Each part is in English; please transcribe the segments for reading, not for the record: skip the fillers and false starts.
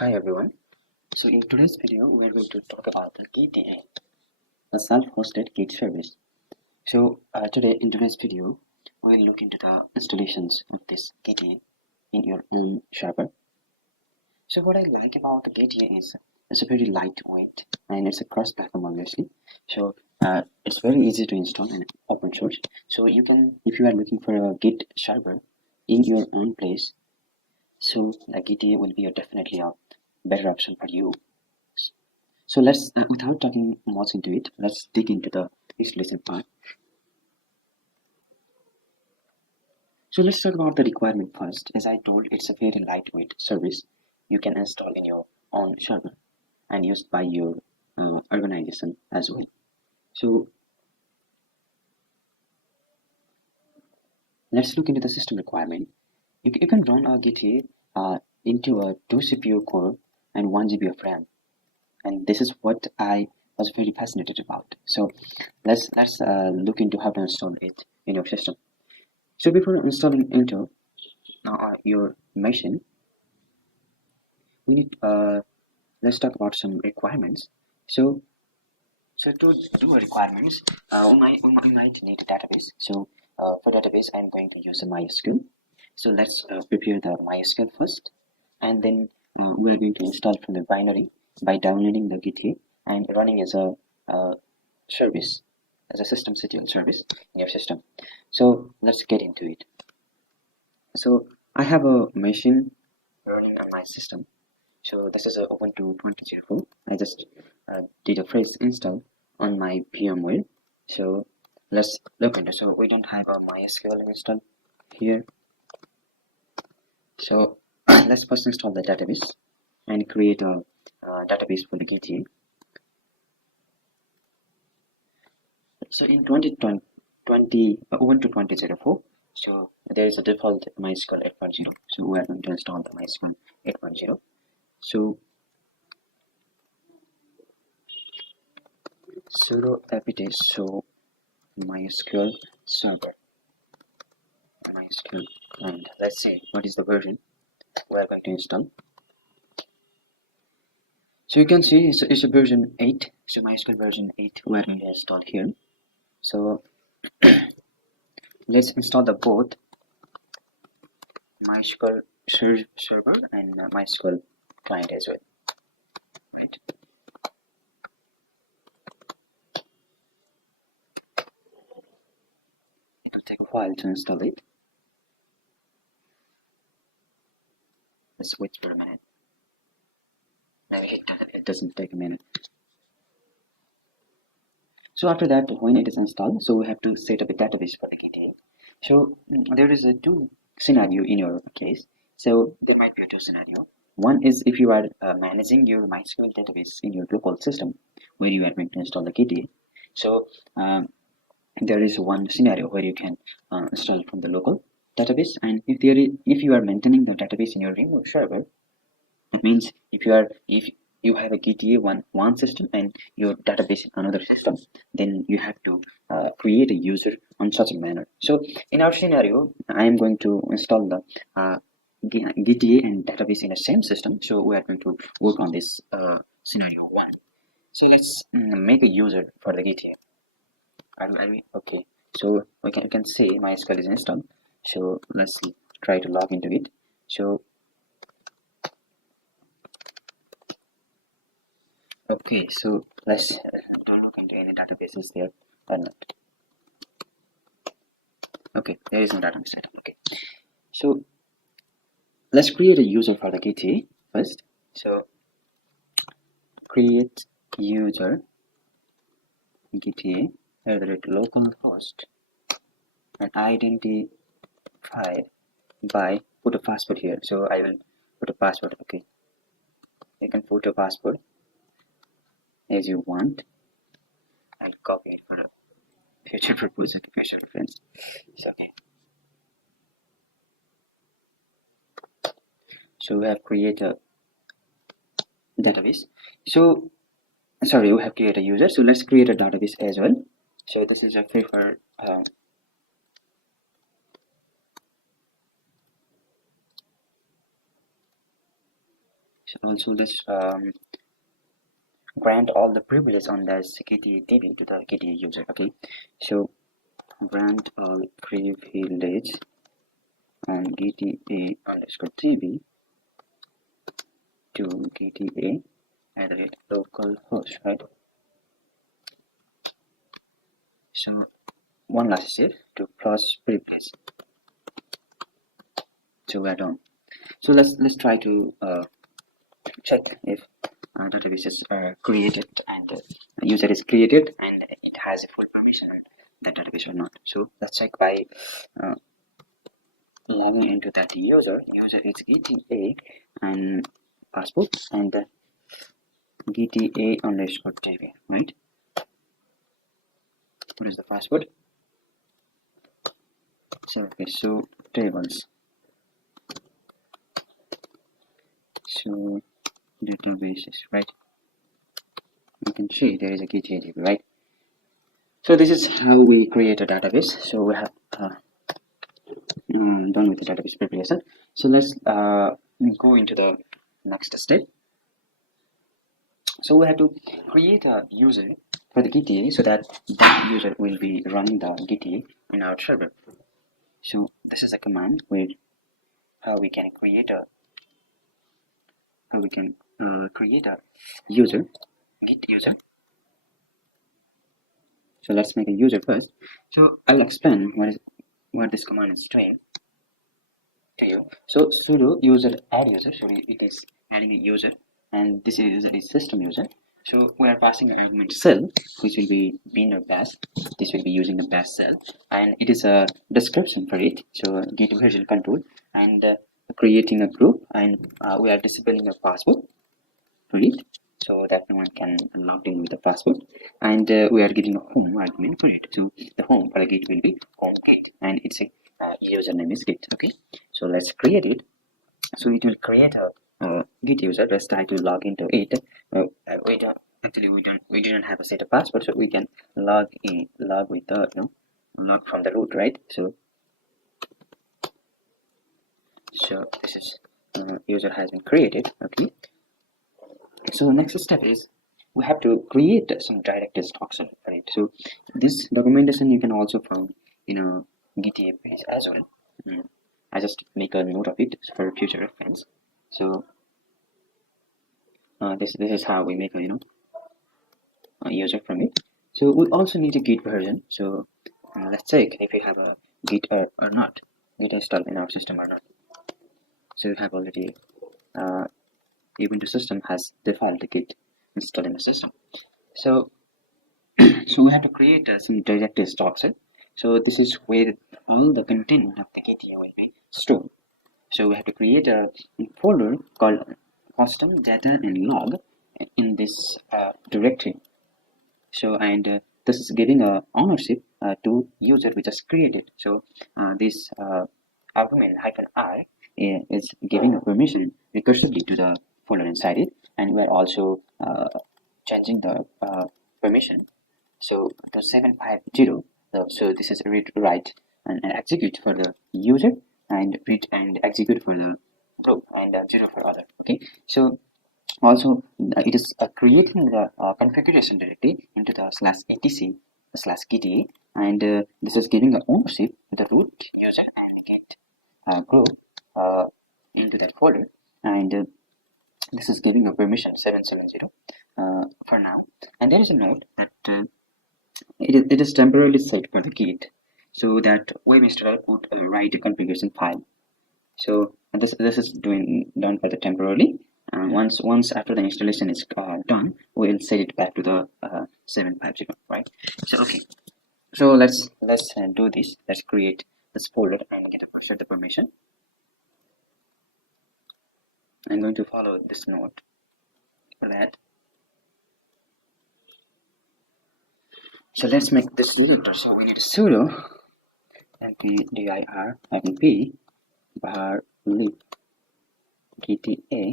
Hi everyone. So in today's video, we're going to talk about the Gitea, a self-hosted Git service. So today in today's video, we'll look into the installations of this Gitea in your own server. So what I like about the Gitea is it's a very lightweight and it's a cross-platform obviously. So it's very easy to install and open source. So you can, if you are looking for a Git server in your own place, so the Gitea will be definitely a better option for you. So let's, without talking much into it, let's dig into the installation part. So let's talk about the requirement first. As I told, it's a very lightweight service you can install in your own server and used by your organization as well. So let's look into the system requirement. You can run a Gitea into a 2 CPU core and 1 GB of RAM. And this is what I was very fascinated about. So let's look into how to install it in your system. So before installing into your machine, we need let's talk about some requirements. So to do requirements, we might need a database. So for database, I'm going to use a MySQL. So let's prepare the MySQL first, and then we're going to install from the binary by downloading the Gitea and running as a service, as a systemctl service in your system. So let's get into it. So I have a machine running on my system. So this is a Ubuntu 20.04. I just did a fresh install on my VMware. So let's look into. So we don't have a MySQL installed here. So let's first install the database and create a database for the Gitea. So in Ubuntu 20.04, so there is a default MySQL 8.0. So we are going to install the MySQL 8.0. So sudo apt show mysql-server, mysql, and let's see what is the version we are going to install. So you can see it's a version 8. So MySQL version 8 we are going to install here. So let's install the both mysql-server and mysql-clinet as well, right? It will take a while to install it. Let's wait for a minute. Maybe it doesn't take a minute. So after that, when it is installed, so we have to set up a database for the Gitea. So there is a two scenario in your case. So there might be a two scenario. One is if you are managing your MySQL database in your local system where you are going to install the Gitea. So there is one scenario where you can install from the local database, and if you are maintaining the database in your remote server, that means if you have a Gitea one system and your database in another system, then you have to create a user on such a manner. So in our scenario, I am going to install the Gitea and database in the same system. So we are going to work on this scenario 1. So let's make a user for the Gitea. Okay? So you can say MySQL is installed. So let's try to log into it. So okay, so let's don't look into any databases there or not. Okay, there is no database setup. Okay, so let's create a user for the Gitea first. So create user Gitea @localhost and identify by put a password here. So I will put a password. Okay, you can put a password as you want. I'll copy it for a future purpose and future reference. So okay. So we have created a database. So sorry, we have created a user. So let's create a database as well. So this is actually for So also let's grant all the privileges on this Gitea DB to the Gitea user. Okay, so grant all privilege on Gitea underscore DB to Gitea at the localhost, right? So one last step to plus privilege. So we're done. So let's try to check if databases are created and user is created and it has a full permission on that database or not. So let's check by uh, logging into that user. User is Gitea and passport and Gitea underscore DB, right? What is the password? So okay, so tables. So databases, right? You can see there is a Gitea DB, right? So this is how we create a database. So we have done with the database preparation. So let's go into the next step. So we have to create a user for the Gitea so that that user will be running the Gitea in our server. So this is a command where how we can create a user, git user. So let's make a user first. So I'll explain what this command is doing to you. So sudo user add user. So it is adding a user, and this user is system user. So we are passing an argument cell, which will be bin or bash. This will be using a bash cell, and it is a description for it. So git version control and creating a group, and we are disabling a password for it, so that no one can log in with the password. And we are getting a home argument for it. So the home for a git will be home git, and its a username is git. Okay, so let's create it. So it will create a git user. Let's try to log into it. We didn't have a set of password, so we can log with the log from the root, right? So this is user has been created. Okay, so next step is we have to create some directory structure for it. So this documentation you can also find in a Gitea page as well. I just make a note of it for future reference. So this is how we make a a user from it. So we also need a git version. So let's check if we have a git or not, git installed in our system or not. So we have already Ubuntu system has default git installed in the system. So so we have to create some directory structure. So this is where all the content of the Gitea will be stored. So we have to create a folder called custom data and log in this directory. So and this is giving a ownership to user we just created. So this argument -r is giving a permission recursively to the folder inside it, and we're also changing the permission. So the 750, so this is read, write, and execute for the user, and read and execute for the group, and 0 for other. Okay, so also it is creating the configuration directory into the /etc/Gitea, and this is giving the ownership to the root user and git group into that folder, and this is giving a permission 770 for now. And there is a note that it is temporarily set for the git, so that web installer could write a configuration file. So this is done for the temporarily. Once after the installation is done, we'll set it back to the 750, right? So okay, so let's do this. Let's create this folder and set the permission. I'm going to follow this note for that. So let's make this directory. So we need a sudo -p var lib Gitea.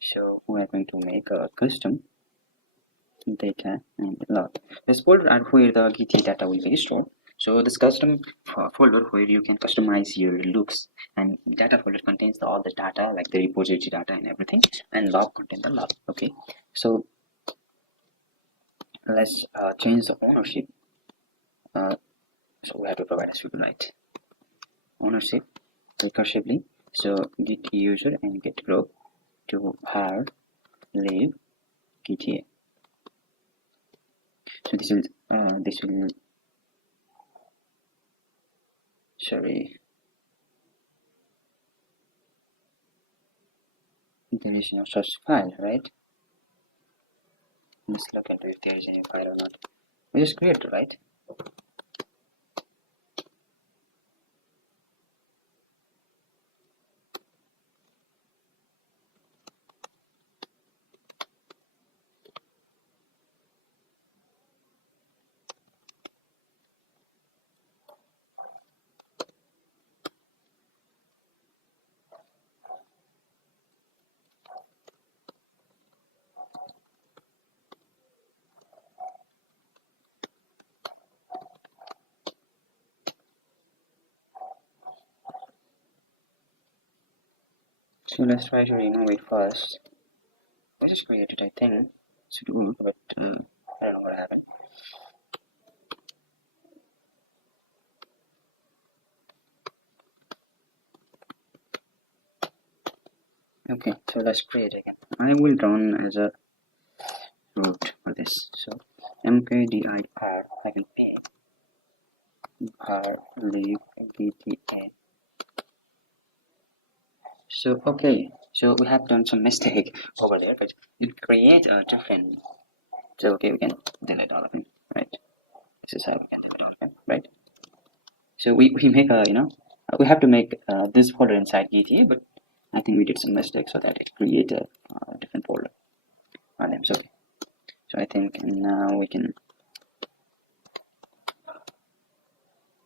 So we are going to make a custom data and log. This folder are where the Gitea data will be stored. So this custom folder where you can customize your looks, and data folder contains all the data like the repository data and everything, and log contains the log. Okay, so let's change the ownership. So we have to provide a SQLite ownership recursively. So git user and git group to har live Gitea. So this will sorry, there is no such file, right? Let's look into if there is any file or not. We just create, right? So let's try to remove it first. We just created, I think, sudo, but I don't know what happened. Okay, so let's create again. I will run as a root for this. So mkdir I can pay har live Gitea. So okay, so we have done some mistake over there, but it creates a different. So okay, we can delete all of them, right? This is how we can delete all of them, right? So we make a we have to make this folder inside Gitea, but I think we did some mistakes so that it create a different folder on them. So okay. So I think now we can.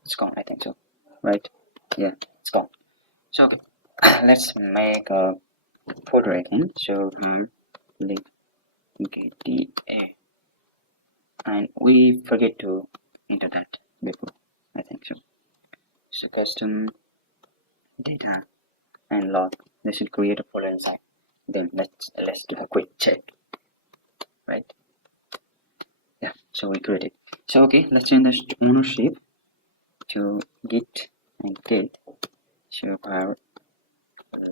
It's gone. I think so, right? Yeah, it's gone. So okay, let's make a folder again. So link Gitea, and we forget to enter that before. I think so. So custom data and log. This should create a folder inside. Then let's do a quick check, right? Yeah. So we created. So okay, let's change this to ownership to git and git. So our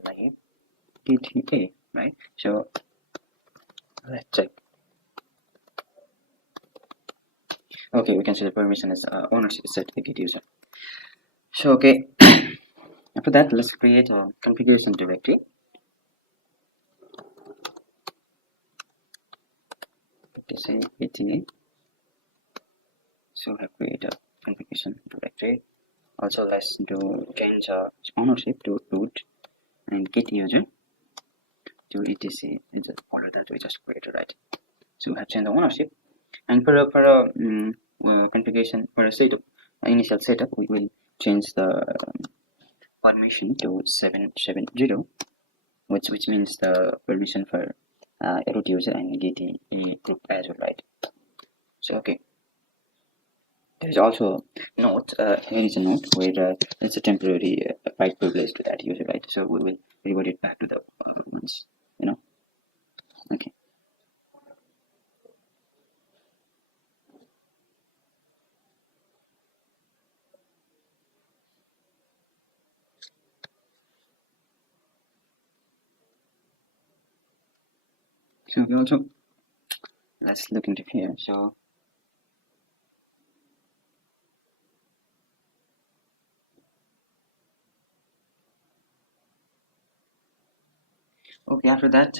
live Gitea, right? So let's check. Okay, we can see the permission is ownership is set to the git user. So okay, after that let's create a configuration directory. Let's say Gitea. So I create a configuration directory. Also let's do change ownership to root and git user to etc in the folder that we just created, right? So we have changed the ownership, and for a configuration for a setup, initial setup, we will change the permission to 770, which means the permission for root user and Gitea group as well, right? So okay, there is also a note. Here is a note where it's a temporary right privilege to that user, right? So we will revert it back to the ones, okay. So we also let's look into here. So okay, after that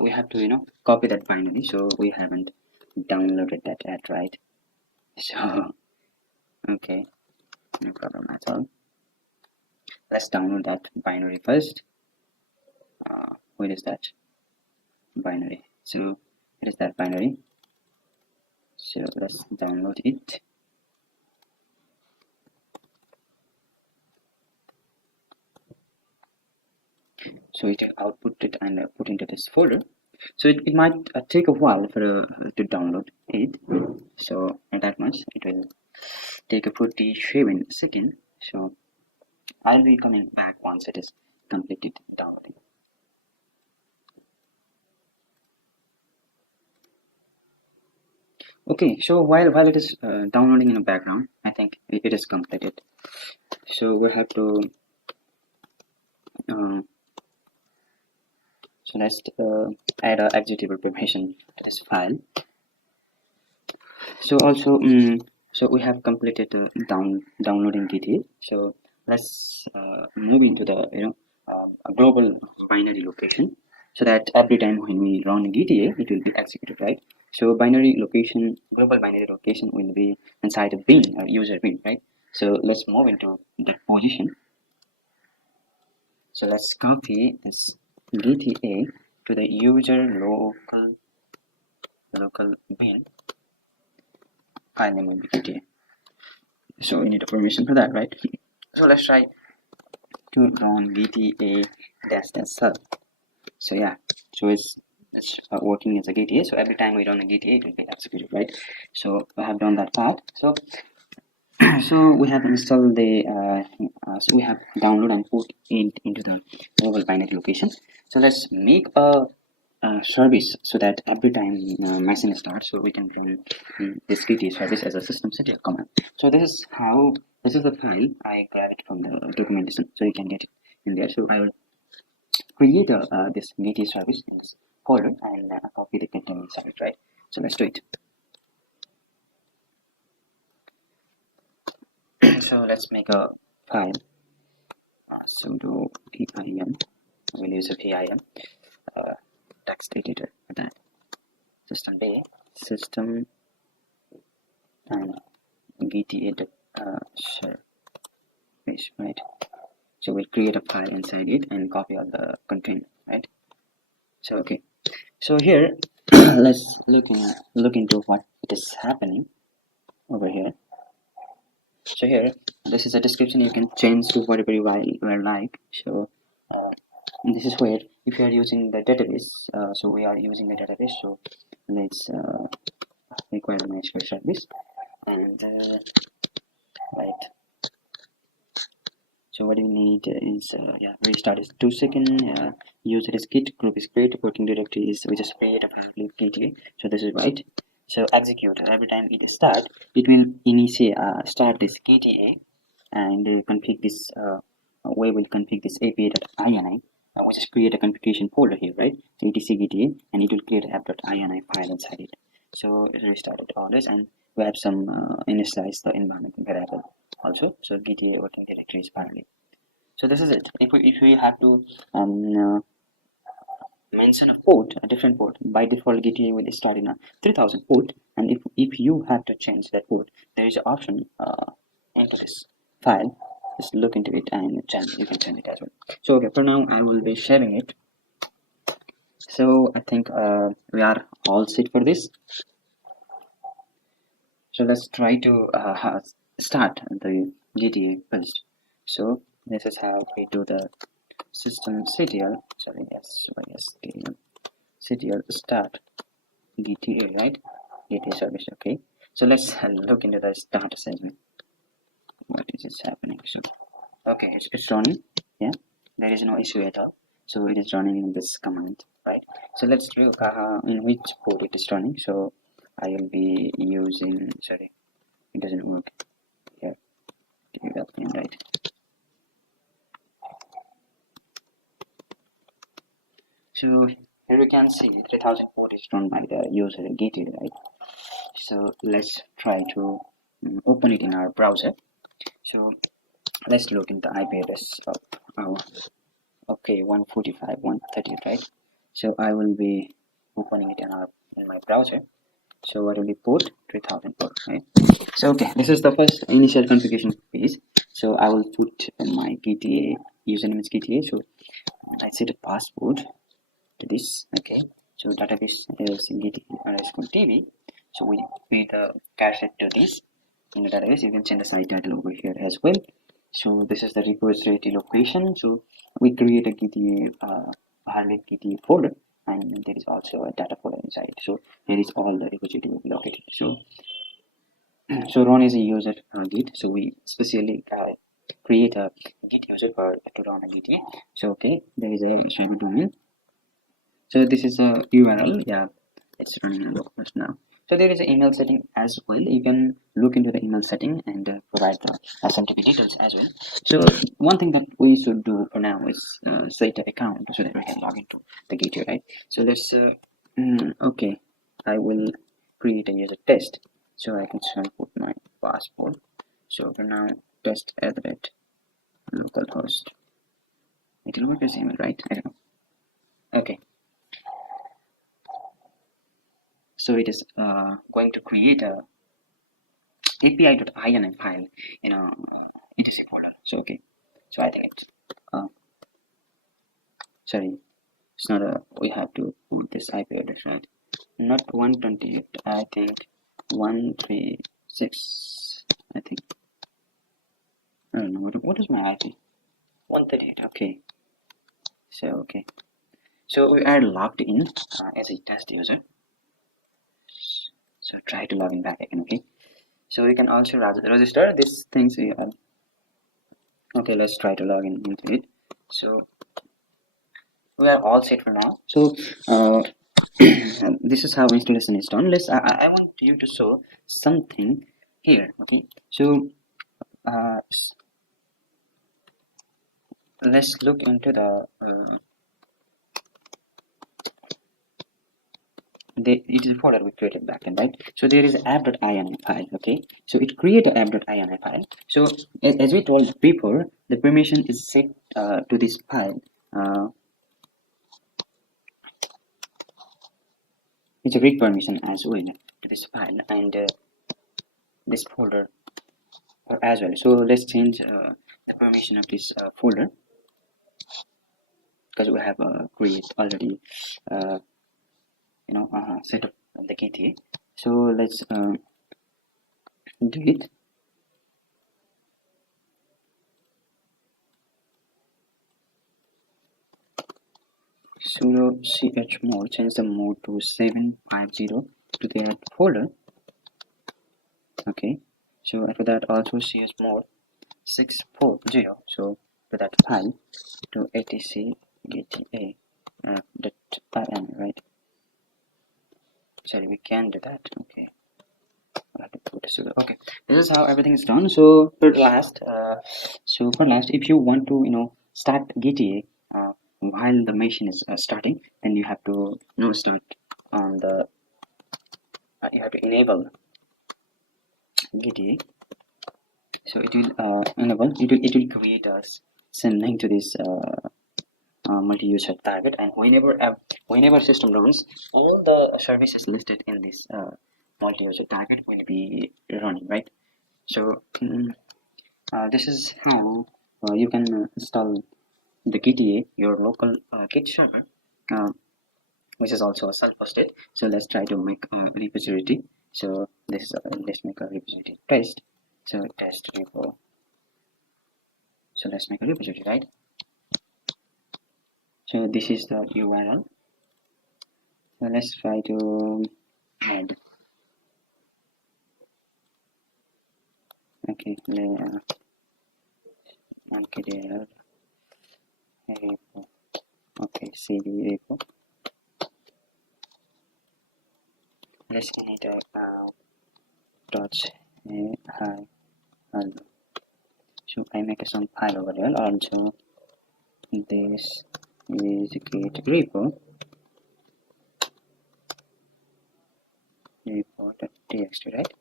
we have to copy that binary. So we haven't downloaded that yet, right? So okay, no problem at all. Let's download that binary first. Where is that binary? So it is that binary. So let's download it. So it output it and put into this folder. So it might take a while for to download it. So not that much. It will take a 47 seconds. So I'll be coming back once it is completed downloading. Okay, so while it is downloading in the background, I think it is completed. So we have to so let's add a executable permission to this file. So also so we have completed downloading Gitea. So let's move into the a global binary location, so that every time when we run Gitea it will be executed, right? So global binary location will be inside a bin or user bin, right? So let's move into that position. So let's copy this Gitea to the user local bin. File name will be Gitea. So we need a permission for that, right? So let's try to run Gitea -sub. So yeah, so it's working as a Gitea. So every time we run a Gitea, it will be executed, right? So I have done that part. So so we have installed the so we have download and put into the global binary location. So let's make a service so that every time machine starts, so we can run this Gitea service as a systemctl command. So this is the file I grabbed from the documentation, so you can get it in there. So I will create this Gitea service in this folder and copy the content inside, right? So let's do it. So let's make a file sudo pim. We'll use a pim text editor for that. System and Gitea service, right? So we'll create a file inside it and copy all the content, right? So okay, so here let's look into what is happening over here. So here, this is a description. You can change to whatever you like. So this is where if you are using the database, so we are using the database. So let's require MySQL service and right. So what we need is restart is 2 seconds. User is git, group is create, working directory is we just create a file Gitea. So this is right. So execute every time it start, it will initiate start this Gitea and config this we will config this apa.ini, which is create a configuration folder here, right? etc Gitea, and it will create an app.ini file inside it. So it restarted all this, and we have some initialize the environment variable also. So Gitea working directory is finally. So this is it. If we have to mention a port, a different port, by default Gitea will start in a 3000 port, and if you have to change that port, there is an option into this file. Just look into it and you can change it as well. So okay, for now I will be sharing it. So I think we are all set for this. So let's try to start the Gitea first. So this is how we do the systemctl, sorry, systemctl start Gitea, right? Gitea service. Okay, so let's look into the start assessment. What is happening? So okay, it's running. Yeah, there is no issue at all. So it is running in this command, right? So let's look in which port it is running. So I will be using, sorry, it doesn't work here. Right? So here we can see 3000 port is run by the user Gitea, right? So let's try to open it in our browser. So let's look in the IP address of our 145 130, right? So I will be opening it in my browser. So what will be port 3000 port, right? So okay, this is the first initial configuration page. So I will put my Gitea username is Gitea. So I set a password to this. Okay, so database is Gitea_db. So we need the cache it to this in the database. You can change the site title over here as well. So this is the repository location. So we create a Gitea Gitea folder, and there is also a data folder inside. So here is all the repository located. So So Ron is a user Git, so we specially create a Git user to run a Git. So okay, there is a server domain. So this is a URL. Yeah, it's running localhost now. So there is an email setting as well. You can look into the email setting and provide the SMTP details as well. So one thing that we should do for now is set an account so that we can log into the gateway, right? So let's okay, I will create a user test. So I can put my password. So for now, test at localhost. It will work the same, right? I don't know. Okay. So it is going to create a api.ini file in a etc folder. So okay, so I think it's sorry, it's not a, we have to put this IP address, right? Not 128, I think 136, I think. I don't know what is my IP. 138. Okay, so okay, so we are logged in as a test user. So try to log in back again. Okay, so we can also register these things we have. Okay, let's try to log in into it. So we are all set for now. So this is how installation is done. I want you to show something here. Okay, so uh, let's look into the it is a folder we created back end, right? So there is app.ini file. Okay, so it create an app.ini file. So as we told before, the permission is set to this file. It's a read permission as well to this file and this folder as well. So let's change the permission of this folder because we have create already set up the Gitea. So let's do it. Sudo chmod, change the mode to 750 to that folder. Okay, so after that also chmod 640, so to that file to etc Gitea .in, right? Sorry, we can do that. Okay, I have to put a sudo. Okay, this is how everything is done. So for last, if you want to start Gitea while the machine is starting, then you have to start on the you have to enable Gitea. So it will enable it will create a sending to this multi-user target, and whenever system runs, all the services listed in this multi-user target will be running, right? So this is how you can install the Gitea, your local Git server, which is also self-hosted. So let's try to make a repository. So this is let's make a repository test. So test repo. So let's make a repository, right? So this is the URL. So let's try to add. Okay, layer repo. Okay, cd repo. Let's init dot hi hello. So I make some file over there. Also, this is git repo.txt, right?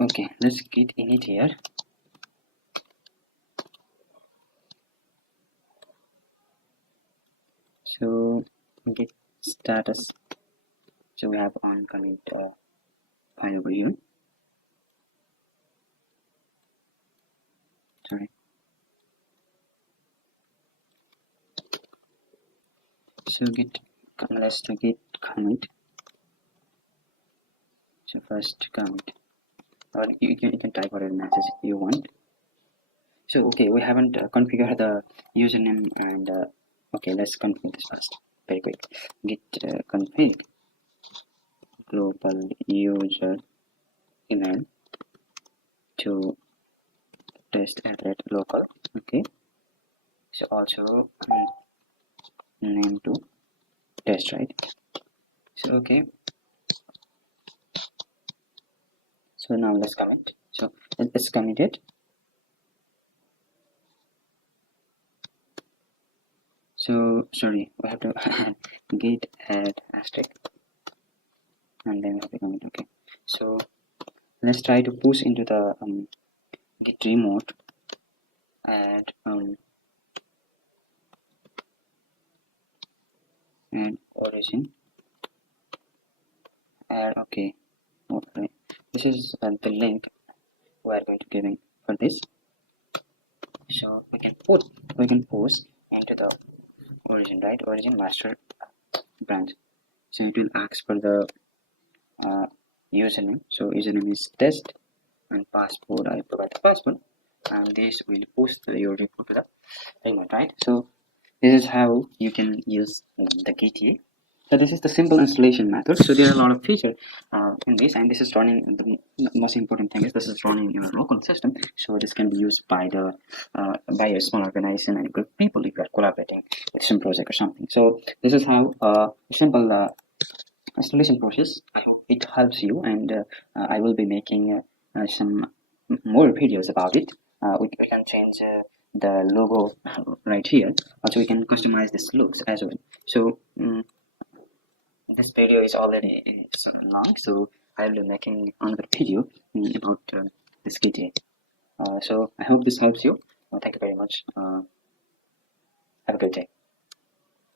Okay, let's git init here. So git status. So we have on commit file over here. Sorry. So let's do git commit. So first commit, or you can type whatever message you want. So okay, we haven't configured the username and okay, let's configure this first very quick. Git config global user email to test at local. Okay, so also name to test, right? So okay, so now let's commit. So it's committed. So sorry, we have to git add asterisk and then we have to commit. Okay, so let's try to push into the git remote and origin add. Okay, this is the link we are going to giving for this. So we can post into the origin, right? Origin master branch. So it will ask for the username. So username is test and passport. I provide the passport, and this will post your report to the remote, right? So this is how you can use the Gitea. So this is the simple installation method. So there are a lot of features in this, and this is running. The most important thing is this is running in a local system. So this can be used by the by a small organization and group of people if you are collaborating with some project or something. So this is how a simple installation process. I hope it helps you, and I will be making some more videos about it. We can change the logo right here. Also, we can customize this looks as well. So this video is already long, so I will be making another video about this Gitea. So I hope this helps you. Thank you very much. Have a good day.